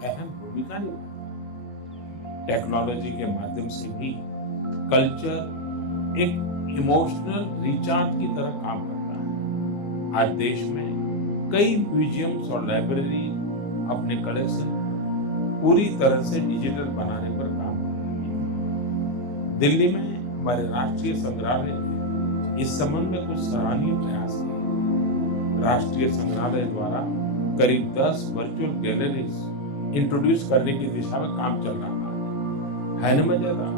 अहम भूमिका निभाती है। टेक्नोलॉजी के माध्यम से भी कल्चर एक इमोशनल रिचार्ज की तरह काम करता है। आज देश में कई म्यूजियम्स और लाइब्रेरी अपने कलेक्शन पूरी तरह से डिजिटल बनाने पर काम कर रही है। दिल्ली में हमारे राष्ट्रीय संग्रहालय ने इस संबंध में कुछ सराहनीय प्रयास किए। राष्ट्रीय संग्रहालय द्वारा करीब 10 वर्चुअल गैलरीज इंट्रोड्यूस करने की दिशा में काम चल रहा है ना मजेदार?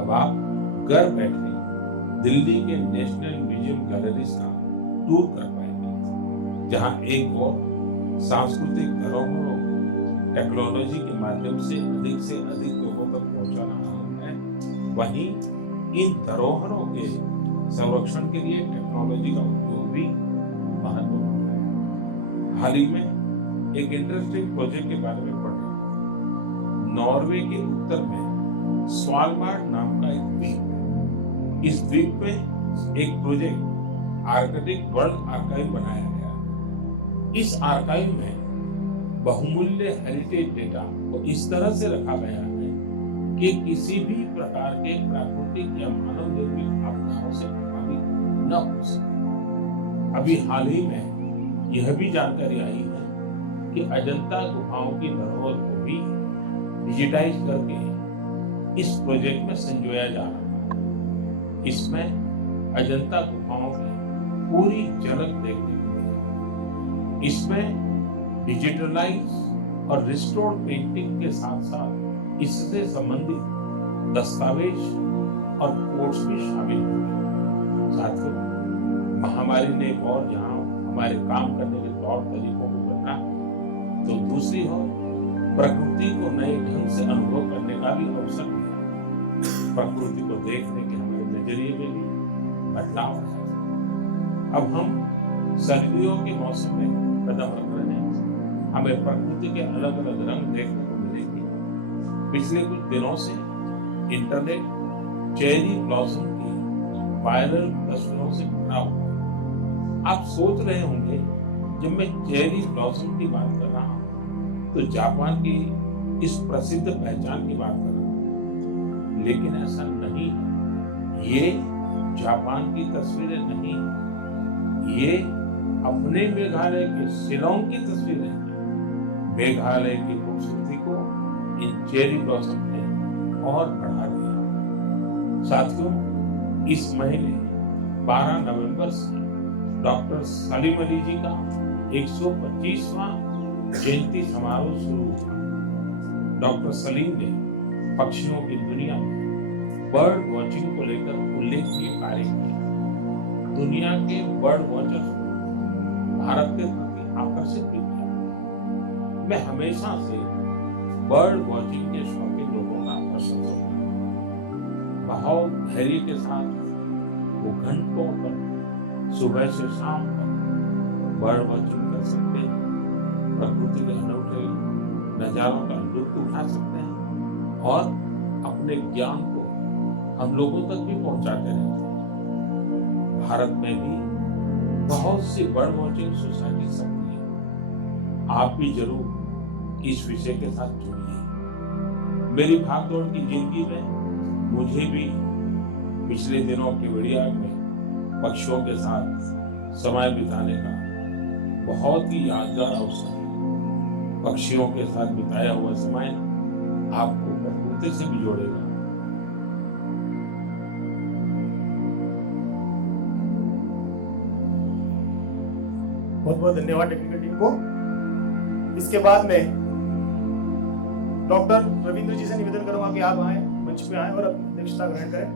अब आप घर बैठे दिल्ली के नेशनल म्यूजियम गैलरीज का टूर कर पाएंगे, जहां एक और सांस्कृतिक धरोहरों को टेक्नोलॉजी के माध्यम से अधिक लोगों तक पहुंचाना अहम है। वहीं इन धरोहरों के संरक्षण के लिए टेक्नोलॉजी का उपयोग भी महत्वपूर्ण है। हाल ही में एक इंटरेस्टिंग प्रोजेक्ट के बारे में पढ़ रहा हूं। नॉर्वे के उत्तर में स्वालबार्ड नाम का एक द्वीप है। इस द्वीप में एक प्रोजेक्ट आर्कटिक वर्ल्ड आर्काइव बनाया गया है। इस आर्काइव में बहुमूल्य हेरिटेज डेटा को इस तरह से रखा गया है कि किसी भी प्रकार के प्राकृतिक या मानव निर्मित आपदाओं से प्रभावित न हो सके। अभी हाल ही में यह भी जानकारी आई है कि अजंता गुफाओं की धरोहर को भी डिजिटाइज करके इस प्रोजेक्ट में संजोया जा रहा है। इसमें अजंता गुफाओं की पूरी झलक देखने को मिलेगी। इसमें डिजिटलाइज और रिस्टोर्ड पेंटिंग के साथ साथ इससे संबंधित दस्तावेज और कोट्स भी शामिल होंगे। साथियों, महामारी ने एक और जहां हमारे काम करने के तौर तरीकों को बदला है, तो दूसरी ओर प्रकृति को नए ढंग से अनुभव करने का भी अवसर दिया। प्रकृति को देखने के हमारे नजरिए में भी बदलाव है। अब हम सर्दियों के मौसम में कदम रख रहे हैं। हमें प्रकृति के अलग अलग रंग देखने को मिलेंगे। पिछले कुछ दिनों से इंटरनेट चेरी ब्लॉसम की वायरल तस्वीरों से भरा हुआ है। आप सोच रहे होंगे, जब मैं चेरी ब्लॉसम की बात कर रहा हूं तो जापान की इस प्रसिद्ध पहचान की बात कर रहा हूं, लेकिन ऐसा नहीं है। ये जापान की तस्वीरें नहीं, ये अपने मेघालय के शिलांग की तस्वीरें हैं। मेघालय की खूबसूरती को इन चेरी ब्लॉसम ने और बढ़ा दिया। साथियों, इस महीने 12 नवंबर से डॉक्टर सलीम अली जी का 125वां जयंती समारोह शुरू हुआ। डॉक्टर सलीम ने पक्षियों की दुनिया में बर्ड वॉचिंग को लेकर उल्लेखनीय कार्य किया। दुनिया के बर्ड वॉचर्स को भारत के प्रति आकर्षित भी किया। मैं हमेशा से बर्ड वॉचिंग के शौकीन लोगों का प्रशंसक हूं। बहुत धैर्य के साथ वो घंटों तक सुबह से शाम तक बर्ड वॉचिंग कर सकते हैं, प्रकृति के अनूठे नजारों का लुत्फ उठा सकते हैं और अपने ज्ञान को हम लोगों तक भी पहुंचाते रहते हैं। भारत में भी बहुत सी बर्ड वॉचिंग सोसाइटी सकती है। आप भी जरूर इस विषय के साथ जुड़िए। मेरी भागदौड़ की जिंदगी में मुझे भी पिछले दिनों केवड़िया में पक्षियों के साथ समय बिताने का बहुत ही यादगार अवसर है। पक्षियों के साथ बिताया हुआ समय आपको प्रकृति से भी जोड़ेगा। बहुत बहुत धन्यवाद टेक्निकल टीम को। इसके बाद में डॉक्टर रविंद्र जी से निवेदन करूंगा कि आप आए, मंच पे आए और अपनी अध्यक्षता ग्रहण करें।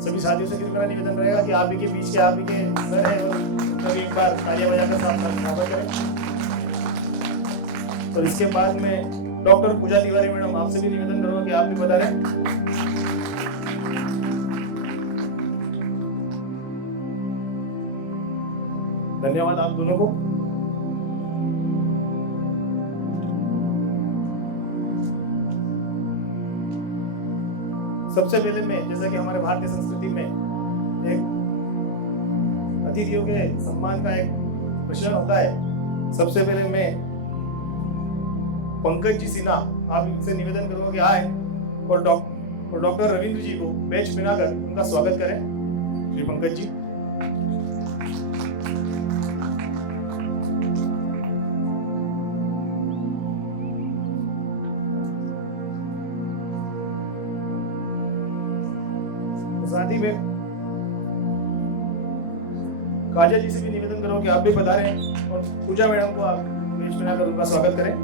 सभी साथियों से मेरा निवेदन रहेगा कि आप ही के बीच के आप ही के सर हैं और सभी एक बार तालियां बजाकर साथ स्वागत करें। और इसके बाद में डॉक्टर पूजा तिवारी मैडम, आपसे भी निवेदन करूंगा कि आप भी बता रहे। धन्यवाद आप दोनों को। सबसे पहले मैं, जैसा कि हमारे भारतीय संस्कृति में एक अतिथियों के सम्मान का एक प्रश्न होता है, सबसे पहले मैं पंकज जी सिन्हा, आप इनसे निवेदन करूंगा कि आए और डॉक्टर रविंद्र जी को बेंच बनाकर उनका स्वागत करें। श्री पंकज जी। साथ ही में काजा जी से भी निवेदन करो कि आप भी बता रहे हैं और पूजा मैडम को आप बेंच बनाकर उनका स्वागत करें।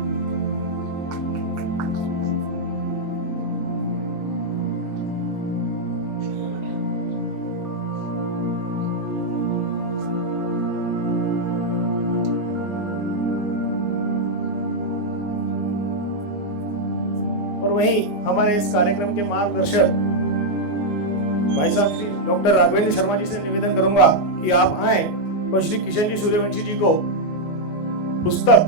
और वहीं हमारे इस कार्यक्रम के मार्गदर्शक भाई साहब श्री डॉक्टर राघवेंद्र शर्मा जी से निवेदन करूंगा कि आप आए और श्री किशन जी सूर्यवंशी जी को पुस्तक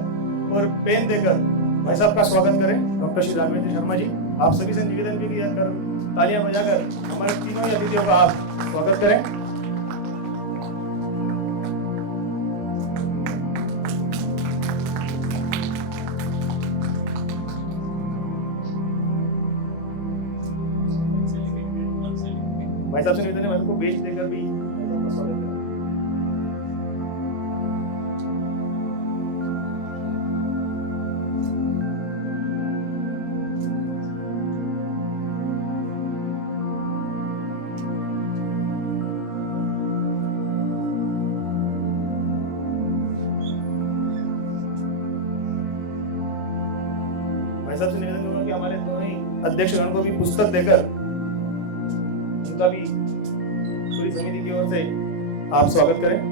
और पेन देकर भाई साहब का स्वागत करें। डॉक्टर श्री राघवेंद्र शर्मा जी, आप सभी से निवेदन भी किया कर तालियां बजाकर हमारे तीनों ही अतिथियों का आप स्वागत करें। भाई साहब से निवेदन है को बेच देकर भी स्वागत करें। भाई साहब से निवेदन करूंगा कि हमारे दोनों ही अध्यक्षगण को भी पुस्तक देकर उनका भी पूरी समिति की ओर से आप स्वागत करें।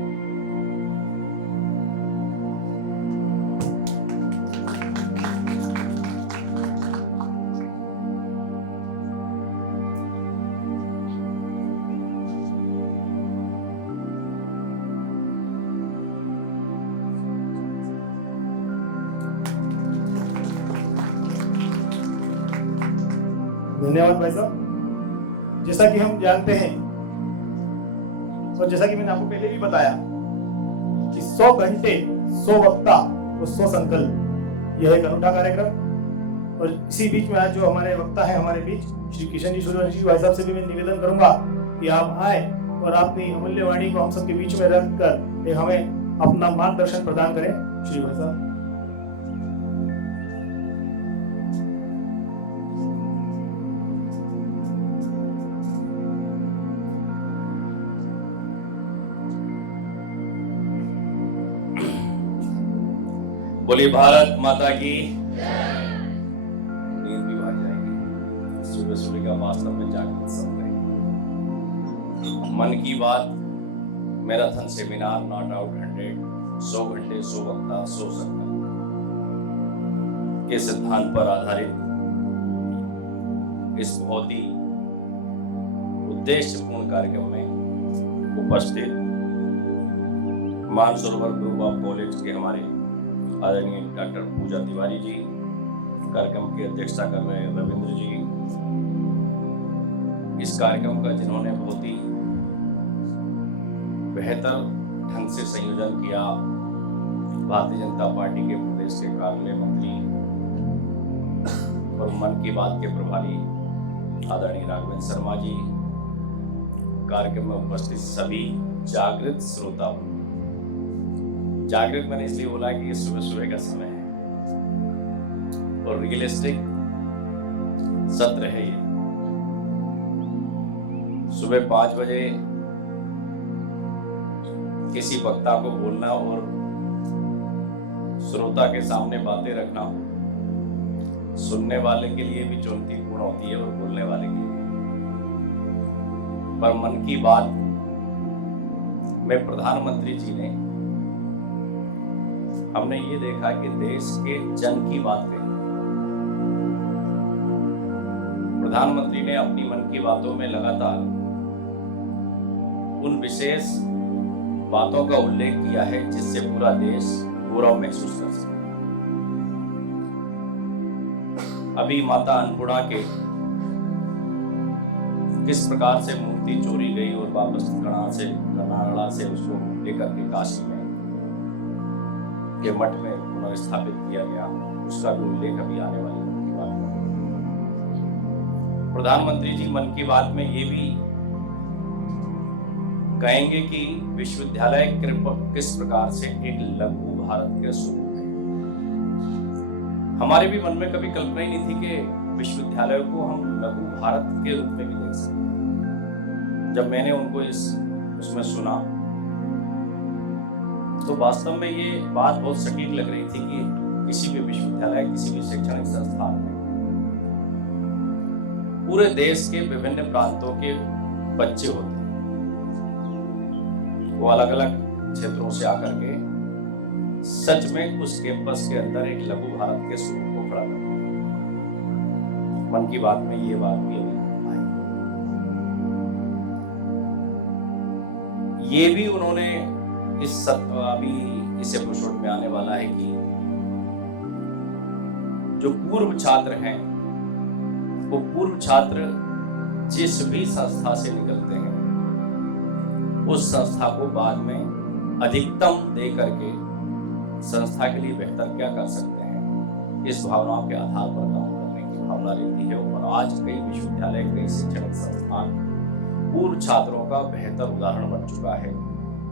धन्यवाद भाई साहब। जैसा कि हम जानते हैं और जैसा कि मैंने आपको पहले भी बताया कि 100 घंटे 100 वक्ता और 100 संकल्प, यह एक अनूठा कार्यक्रम। और इसी बीच में आज जो हमारे वक्ता है हमारे बीच श्री किशन जी सूर्यवंशी भाई साहब से भी मैं निवेदन करूंगा कि आप आए और अपनी अमूल्य वाणी को हम सबके बीच में रखकर हमें अपना मार्गदर्शन प्रदान करें। श्री भाई साहब। बोलिए भारत माता की। नींद भी भाग जाएगी, सुबह सुबह का वास्तव में जागृत समय। मन की बात मैराथन सेमिनार नॉट आउट 100 घंटे 100 वक्ता 100 संकल्प के सिद्धांत पर आधारित इस बहुत ही उद्देश्यपूर्ण कार्यक्रम में उपस्थित मानसरोवर ग्रुप ऑफ कॉलेज के हमारे आदरणीय डॉक्टर पूजा तिवारी जी, कार्यक्रम की अध्यक्षता कर रहे हैं रविंद्र जी, इस कार्यक्रम का जिन्होंने बहुत ही बेहतर ढंग से संयोजन किया, भारतीय जनता पार्टी के प्रदेश के कार्यालय मंत्री और मन की बात के प्रभारी आदरणीय राघवेंद्र शर्मा जी, कार्यक्रम में उपस्थित सभी जागृत श्रोता। जागृत मैंने इसलिए बोला कि ये सुबह सुबह का समय है और रियलिस्टिक सत्र है। ये सुबह 5 बजे किसी वक्ता को बोलना और श्रोता के सामने बातें रखना सुनने वाले के लिए भी चुनौतीपूर्ण होती है और बोलने वाले के लिए। पर मन की बात में प्रधानमंत्री जी ने, हमने ये देखा कि देश के जन की बात कही। प्रधानमंत्री ने अपनी मन की बातों में लगातार उन विशेष बातों का उल्लेख किया है जिससे पूरा देश गौरव महसूस कर सके। अभी माता अन्नपूर्णा के किस प्रकार से मूर्ति चोरी गई और वापस कर्नाटक से उसको लेकर के काशी में के मठ में पुनर्स्थापित किया गया, उसका भी उल्लेख अभी आने वाली मन की बात में। प्रधानमंत्री जी मन की बात में ये भी कहेंगे कि विश्वविद्यालय किस प्रकार से एक लघु भारत के स्वरूप है। हमारे भी मन में कभी कल्पना ही नहीं थी कि विश्वविद्यालय को हम लघु भारत के रूप में भी देख सकते हैं। जब मैंने उनको उसमें सुना तो वास्तव में ये बात बहुत सटीक लग रही थी कि किसी भी विश्वविद्यालय, किसी भी शैक्षणिक संस्थान में पूरे देश के विभिन्न प्रांतों के बच्चे होते हैं। वो अलग अलग क्षेत्रों से आकर के सच में उस कैंपस के अंदर एक लघु भारत के स्वरूप को खड़ा करते हैं। मन की बात में ये बात भी अभी आई। ये भी उन्होंने अभी इस एपिसोड में आने वाला है कि जो पूर्व छात्र हैं, वो पूर्व छात्र जिस भी संस्था से निकलते हैं उस संस्था को बाद में अधिकतम दे करके संस्था के लिए बेहतर क्या कर सकते हैं, इस भावनाओं के आधार पर काम करने की भावना रहती है। और आज कई विश्वविद्यालय, कई शैक्षणिक संस्थान पूर्व छात्रों का बेहतर उदाहरण बन चुका है।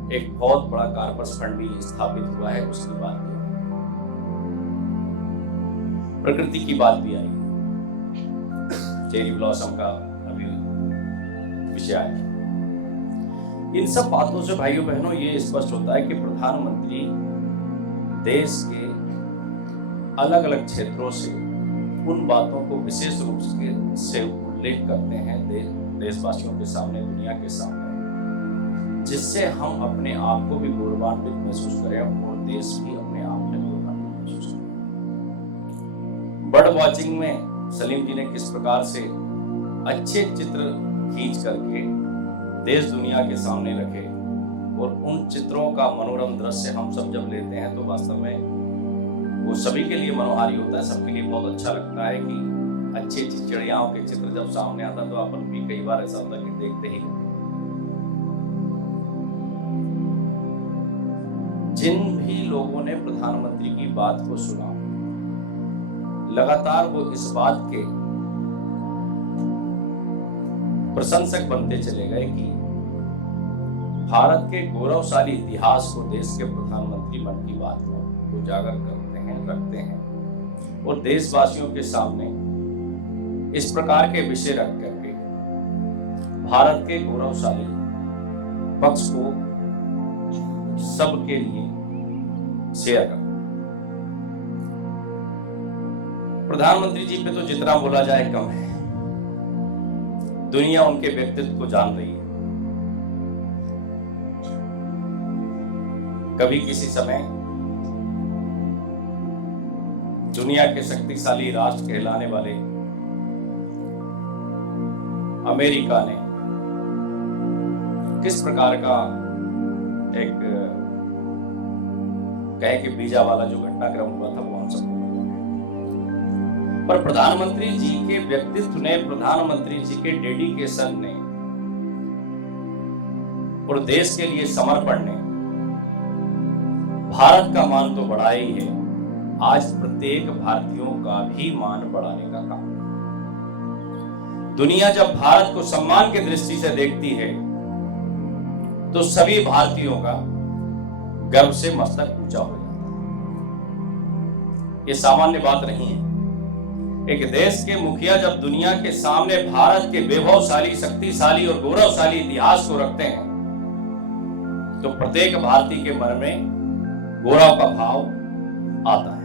एक बहुत बड़ा कार्पस फंड भी स्थापित हुआ है, उसकी बात भी आई, प्रकृति की बात भी आई, चेरी ब्लॉसम का अभी विषय है। इन सब बातों से भाइयों बहनों ये स्पष्ट होता है कि प्रधानमंत्री देश के अलग अलग क्षेत्रों से उन बातों को विशेष रूप से उल्लेख करते हैं देशवासियों के सामने, दुनिया के सामने, जिससे हम अपने आप को भी गौरवान्वित महसूस करें और देश भी अपने आप में गौरवान्वित महसूस करें। बर्ड वॉचिंग में सलीम जी ने किस प्रकार से अच्छे चित्र खींच करके देश दुनिया के सामने रखे, और उन चित्रों का मनोरम दृश्य हम सब जब लेते हैं तो वास्तव में वो सभी के लिए मनोहारी होता है, सबके लिए बहुत अच्छा लगता है कि अच्छी अच्छी चिड़ियाओं के चित्र जब सामने आता तो अपन भी कई बार ऐसा होता है कि देखते ही। जिन भी लोगों ने प्रधानमंत्री की बात को सुना, लगातार वो इस बात के प्रशंसक बनते चले गए कि भारत के गौरवशाली इतिहास को देश के प्रधानमंत्री मन की बात में उजागर करते हैं, रखते हैं, और देशवासियों के सामने इस प्रकार के विषय रख करके भारत के गौरवशाली पक्ष को सबके लिए शेयर करते हैं। प्रधानमंत्री जी पे तो जितना बोला जाए कम है। दुनिया उनके व्यक्तित्व को जान रही है। कभी किसी समय दुनिया के शक्तिशाली राष्ट्र कहलाने वाले अमेरिका ने किस प्रकार का एक कहे कि वीजा वाला जो घटनाक्रम हुआ था वो हम सबको पता है। पर प्रधानमंत्री जी के व्यक्तित्व ने, प्रधानमंत्री जी के डेडिकेशन ने और देश के लिए समर्पण ने भारत का मान तो बढ़ाया ही है, आज प्रत्येक भारतीयों का भी मान बढ़ाने का काम। दुनिया जब भारत को सम्मान की दृष्टि से देखती है तो सभी भारतीयों का गर्व से मस्तक ऊंचा हो जाता है। ये सामान्य बात नहीं है। एक देश के मुखिया जब दुनिया के सामने भारत के वैभवशाली, शक्तिशाली और गौरवशाली इतिहास को रखते हैं तो प्रत्येक भारतीय के मन में गौरव का भाव आता है।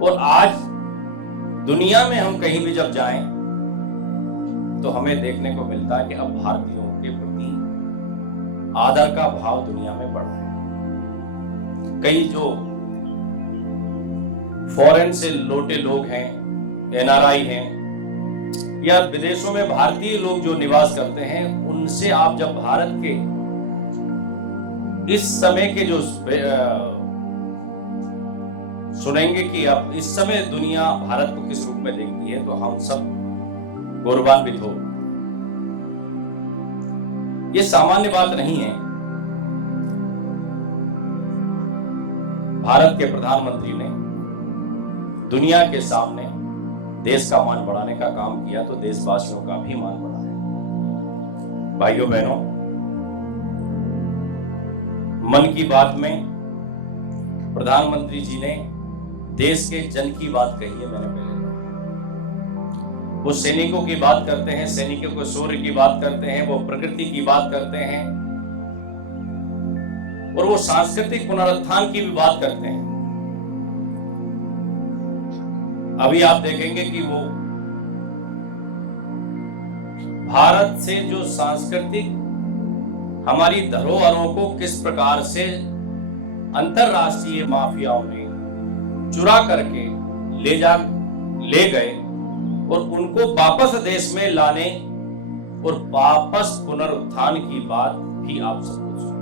और आज दुनिया में हम कहीं भी जब जाएं तो हमें देखने को मिलता है कि अब भारतीयों के प्रति आदर का भाव दुनिया में बढ़ रहा है। कई जो फॉरेन से लौटे लोग हैं, एनआरआई हैं, या विदेशों में भारतीय लोग जो निवास करते हैं, उनसे आप जब भारत के इस समय के जो सुनेंगे कि अब इस समय दुनिया भारत को किस रूप में देखती है तो हम सब गौरवान्वित हो। ये सामान्य बात नहीं है। भारत के प्रधानमंत्री ने दुनिया के सामने देश का मान बढ़ाने का काम किया तो देशवासियों का भी मान बढ़ा है। भाइयों बहनों, मन की बात में प्रधानमंत्री जी ने देश के जन की बात कही है। मैंने पहले वो सैनिकों की बात करते हैं, सैनिकों को शौर्य की बात करते हैं, वो प्रकृति की बात करते हैं और वो सांस्कृतिक पुनरुत्थान की भी बात करते हैं। अभी आप देखेंगे कि वो भारत से जो सांस्कृतिक हमारी धरोहरों को किस प्रकार से अंतरराष्ट्रीय माफियाओं ने चुरा करके ले गए और उनको वापस देश में लाने और वापस पुनरुत्थान की बात भी आप सबको सुनिए।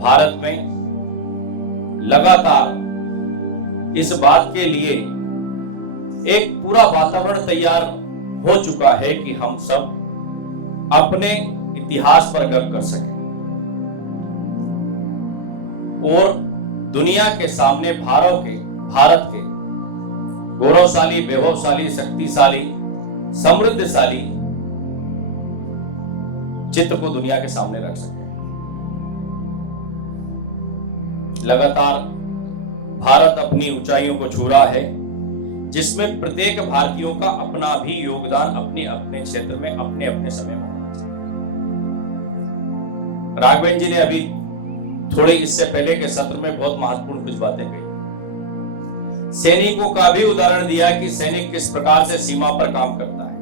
भारत में लगातार इस बात के लिए एक पूरा वातावरण तैयार हो चुका है कि हम सब अपने इतिहास पर गर्व कर सकें और दुनिया के सामने भारत के गौरवशाली, वैभवशाली, शक्तिशाली, समृद्धशाली चित्र को दुनिया के सामने रख सके। लगातार भारत अपनी ऊंचाइयों को छू रहा है, जिसमें प्रत्येक भारतीयों का अपना भी योगदान अपने अपने क्षेत्र में अपने अपने समय में होना चाहिए। राघवेंद्र जी ने अभी थोड़े इससे पहले के सत्र में बहुत महत्वपूर्ण कुछ बातें कही। सैनिकों का भी उदाहरण दिया कि सैनिक किस प्रकार से सीमा पर काम करता है।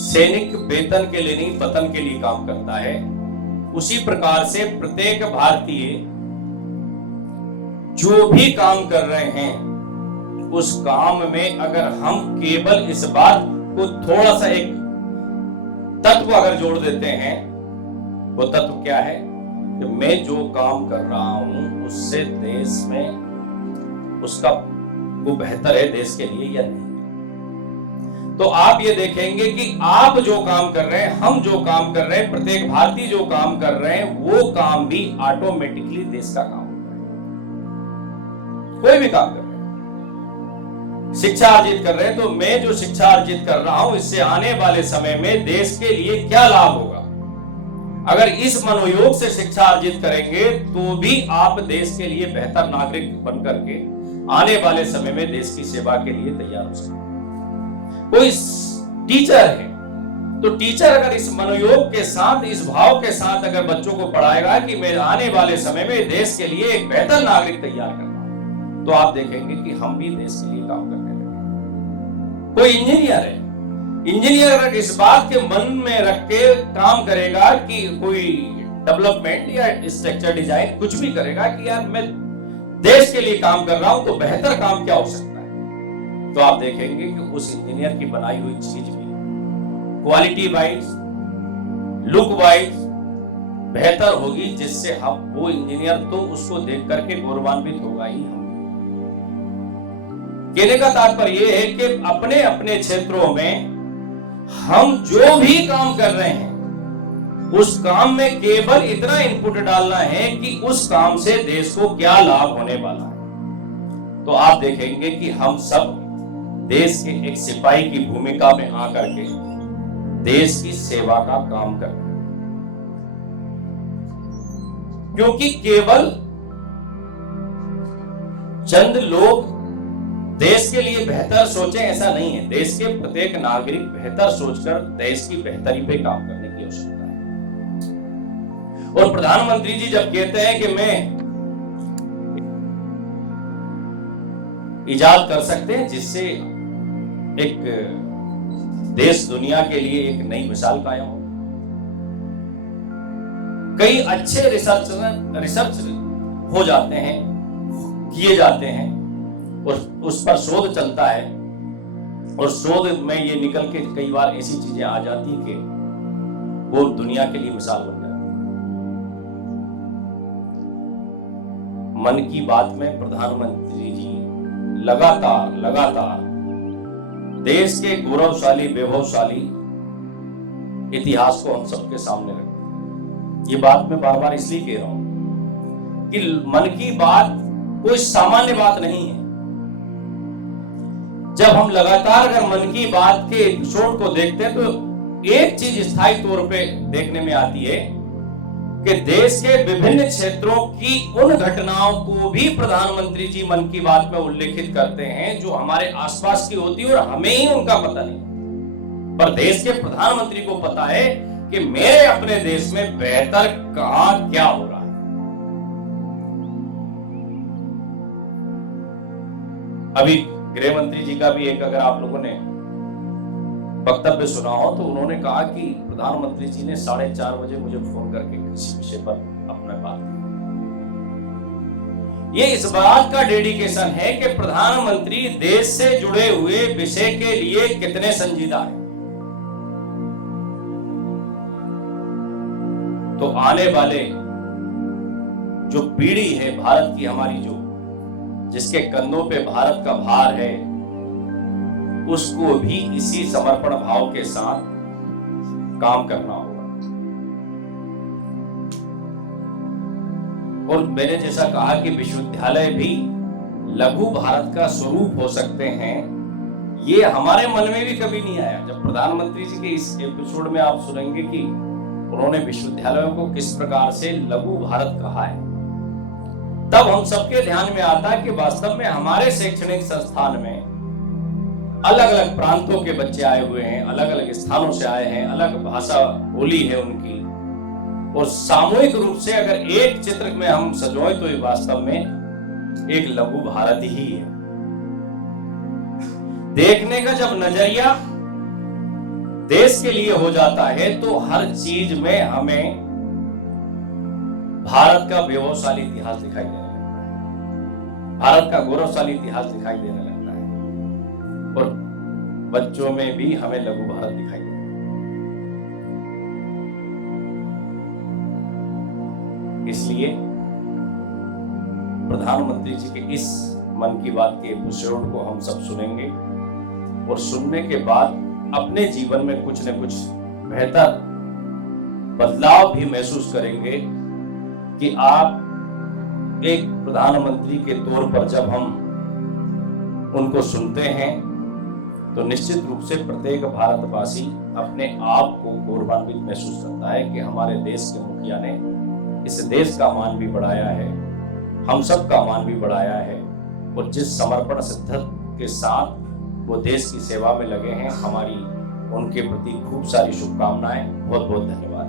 सैनिक वेतन के लिए नहीं, वतन के लिए काम करता है। उसी प्रकार से प्रत्येक भारतीय जो भी काम कर रहे हैं उस काम में अगर हम केवल इस बात को थोड़ा सा एक तत्व अगर जोड़ देते हैं, वो तत्व क्या है कि मैं जो काम कर रहा हूं उससे देश में उसका वो बेहतर है देश के लिए या नहीं। तो आप ये देखेंगे कि आप जो काम कर रहे हैं, हम जो काम कर रहे हैं, प्रत्येक भारतीय जो काम कर रहे हैं, वो काम भी ऑटोमेटिकली देश का काम होता है। कोई भी काम कर रहे हैं, शिक्षा अर्जित कर रहे हैं, तो मैं जो शिक्षा अर्जित कर रहा हूं इससे आने वाले समय में देश के लिए क्या लाभ होगा। अगर इस मनोयोग से शिक्षा अर्जित करेंगे तो भी आप देश के लिए बेहतर नागरिक बन करके आने वाले समय में देश की सेवा के लिए तैयार हो सकते। कोई टीचर है तो टीचर अगर इस मनोयोग के साथ, इस भाव के साथ अगर बच्चों को पढ़ाएगा कि मैं आने वाले समय में देश के लिए एक बेहतर नागरिक तैयार कर रहा हूं, तो आप देखेंगे कि हम भी देश के लिए काम करने लगे। कोई इंजीनियर है, इंजीनियर अगर इस बात के मन में रख के काम करेगा कि कोई डेवलपमेंट या स्ट्रक्चर डिजाइन कुछ भी करेगा कि यार मैं देश के लिए काम कर रहा हूं तो बेहतर काम क्या हो सकता है, तो आप देखेंगे कि उस इंजीनियर की बनाई हुई चीज भी क्वालिटी वाइज, लुक वाइज बेहतर होगी, जिससे हम वो इंजीनियर तो उसको देख करके गौरवान्वित होगा ही। हम कहने का तात्पर्य यह है कि अपने अपने क्षेत्रों में हम जो भी काम कर रहे हैं उस काम में केवल इतना इनपुट डालना है कि उस काम से देश को क्या लाभ होने वाला है। तो आप देखेंगे कि हम सब देश के एक सिपाही की भूमिका में आकर के देश की सेवा का काम कर रहे हैं, क्योंकि केवल चंद लोग देश के लिए बेहतर सोचें ऐसा नहीं है। देश के प्रत्येक नागरिक बेहतर सोचकर देश की बेहतरी पे काम करने की आवश्यकता है। और प्रधानमंत्री जी जब कहते हैं कि मैं इजाद कर सकते हैं जिससे एक देश दुनिया के लिए एक नई मिसाल कायम हो, कई अच्छे रिसर्च हो जाते हैं, किए जाते हैं और उस पर शोध चलता है और शोध में ये निकल के कई बार ऐसी चीजें आ जाती कि वो दुनिया के लिए मिसाल बन जाती है। मन की बात में प्रधानमंत्री जी लगातार देश के गौरवशाली वैभवशाली इतिहास को हम सबके सामने रखते। ये बात मैं बार बार इसलिए कह रहा हूं कि मन की बात कोई सामान्य बात नहीं है। जब हम लगातार अगर मन की बात के एपिसोड को देखते हैं तो एक चीज स्थायी तौर पे देखने में आती है कि देश के विभिन्न क्षेत्रों की उन घटनाओं को भी प्रधानमंत्री जी मन की बात में उल्लेखित करते हैं जो हमारे आसपास की होती है और हमें ही उनका पता नहीं, पर देश के प्रधानमंत्री को पता है कि मेरे अपने देश में बेहतर कहां क्या हो रहा है। अभी गृह मंत्री जी का भी एक अगर आप लोगों ने वक्तव्य सुना हो तो उन्होंने कहा कि प्रधानमंत्री जी ने 4:30 बजे मुझे फोन करके किसी विषय पर अपना बात की। ये इस बात का डेडिकेशन है कि प्रधानमंत्री देश से जुड़े हुए विषय के लिए कितने संजीदा है। तो आने वाले जो पीढ़ी है भारत की हमारी, जो जिसके कंधों पे भारत का भार है, उसको भी इसी समर्पण भाव के साथ काम करना होगा। और मैंने जैसा कहा कि विश्वविद्यालय भी लघु भारत का स्वरूप हो सकते हैं, ये हमारे मन में भी कभी नहीं आया। जब प्रधानमंत्री जी के इस एपिसोड में आप सुनेंगे कि उन्होंने विश्वविद्यालयों को किस प्रकार से लघु भारत कहा है, तब हम सबके ध्यान में आता है कि वास्तव में हमारे शैक्षणिक संस्थान में अलग अलग प्रांतों के बच्चे आए हुए हैं, अलग अलग स्थानों से आए हैं, अलग भाषा बोली है उनकी, और सामूहिक रूप से अगर एक चित्र में हम सजोएं तो ये वास्तव में एक लघु भारत ही है। देखने का जब नजरिया देश के लिए हो जाता है तो हर चीज में हमें भारत का वैभवशाली इतिहास दिखाई देने लगता है, भारत का गौरवशाली इतिहास दिखाई देने लगता है, और बच्चों में भी हमें लघु भारत दिखाई देता है। इसलिए प्रधानमंत्री जी के इस मन की बात के एपिसोड को हम सब सुनेंगे और सुनने के बाद अपने जीवन में कुछ न कुछ बेहतर बदलाव भी महसूस करेंगे कि आप एक प्रधानमंत्री के तौर पर जब हम उनको सुनते हैं तो निश्चित रूप से प्रत्येक भारतवासी अपने आप को गौरवान्वित महसूस करता है कि हमारे देश के मुखिया ने इस देश का मान भी बढ़ाया है, हम सब का मान भी बढ़ाया है, और जिस समर्पण सिद्धत के साथ वो देश की सेवा में लगे हैं, हमारी उनके प्रति खूब सारी शुभकामनाएं। बहुत बहुत धन्यवाद।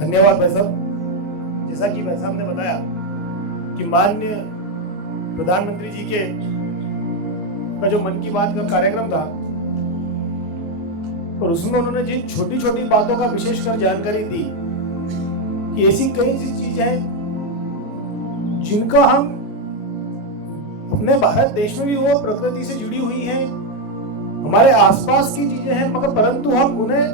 धन्यवाद भाई साहब। जैसा कि भाई साहब ने बताया कि माननीय प्रधानमंत्री जी के का जो मन की बात का कार्यक्रम था और उसमें उन्होंने जिन छोटी छोटी बातों का विशेषकर जानकारी दी कि ऐसी कई चीजें हैं जिनका हम अपने भारत देश में भी वो प्रकृति से जुड़ी हुई हैं, हमारे आसपास की चीजें हैं, मगर परंतु हम उन्हें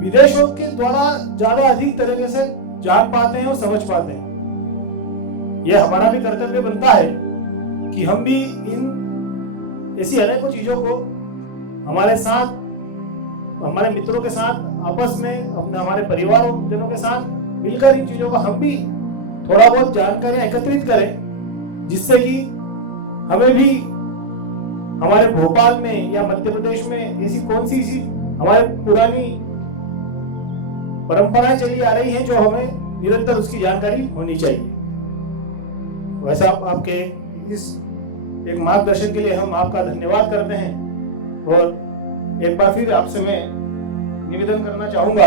विदेशों के द्वारा ज्यादा अधिक तरीके से जान पाते हैं और समझ पाते हैं। यह हमारा भी कर्तव्य बनता है कि हम भी इन ऐसी अनेकों चीजों को हमारे साथ, हमारे मित्रों के साथ, आपस में अपने हमारे परिवारजनों के साथ मिलकर इन चीजों का हम भी थोड़ा बहुत जानकारी एकत्रित करें, जिससे कि हमें भी हमारे भोपाल में या मध्य प्रदेश में ऐसी कौन सी हमारे पुरानी परंपराएं चली आ रही हैं जो हमें निरंतर उसकी जानकारी होनी चाहिए। वैसा आपके इस एक मार्गदर्शन के लिए हम आपका धन्यवाद करते हैं और एक बार फिर आपसे मैं निवेदन करना चाहूंगा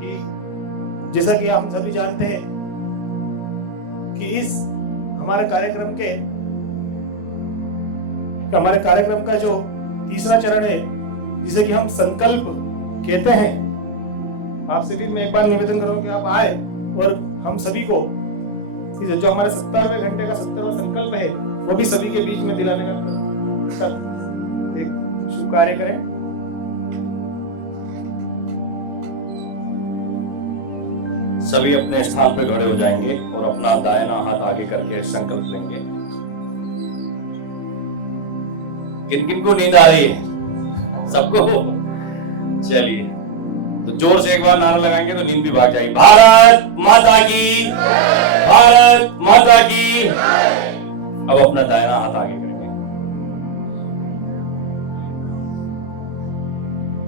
कि जैसा कि आप सभी जानते हैं कि इस हमारे कार्यक्रम का जो तीसरा चरण है, जिसे कि हम संकल्प कहते हैं, आपसे भी मैं एक बार निवेदन करूंगा कि आप आए और हम सभी को जो हमारे 70वें घंटे का 70वां संकल्प है वो भी सभी के बीच में दिलाने का एक शुभ कार्य करें। सभी अपने स्थान पे खड़े हो जाएंगे और अपना दाहिना हाथ आगे करके संकल्प लेंगे। किन किन को नींद आ रही है? सबको? चलिए, तो जोर से एक बार नारा लगाएंगे तो नींद भी भाग जाएगी। भारत माता की, भारत माता की। अब अपना दाहिना हाथ आगे करेंगे।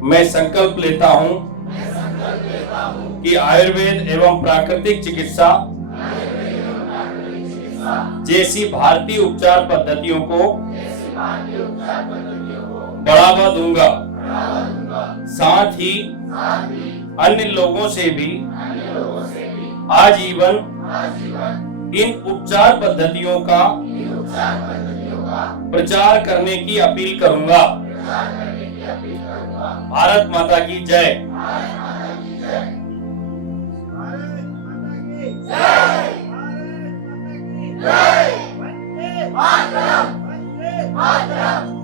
मैं संकल्प लेता हूं कि आयुर्वेद एवं प्राकृतिक चिकित्सा जैसी भारतीय उपचार पद्धतियों को बढ़ावा दूंगा, साथ ही अन्य लोगों से भी आजीवन इन उपचार पद्धतियों का प्रचार करने की अपील करूंगा। भारत माता की जय। मातरम, मातरम।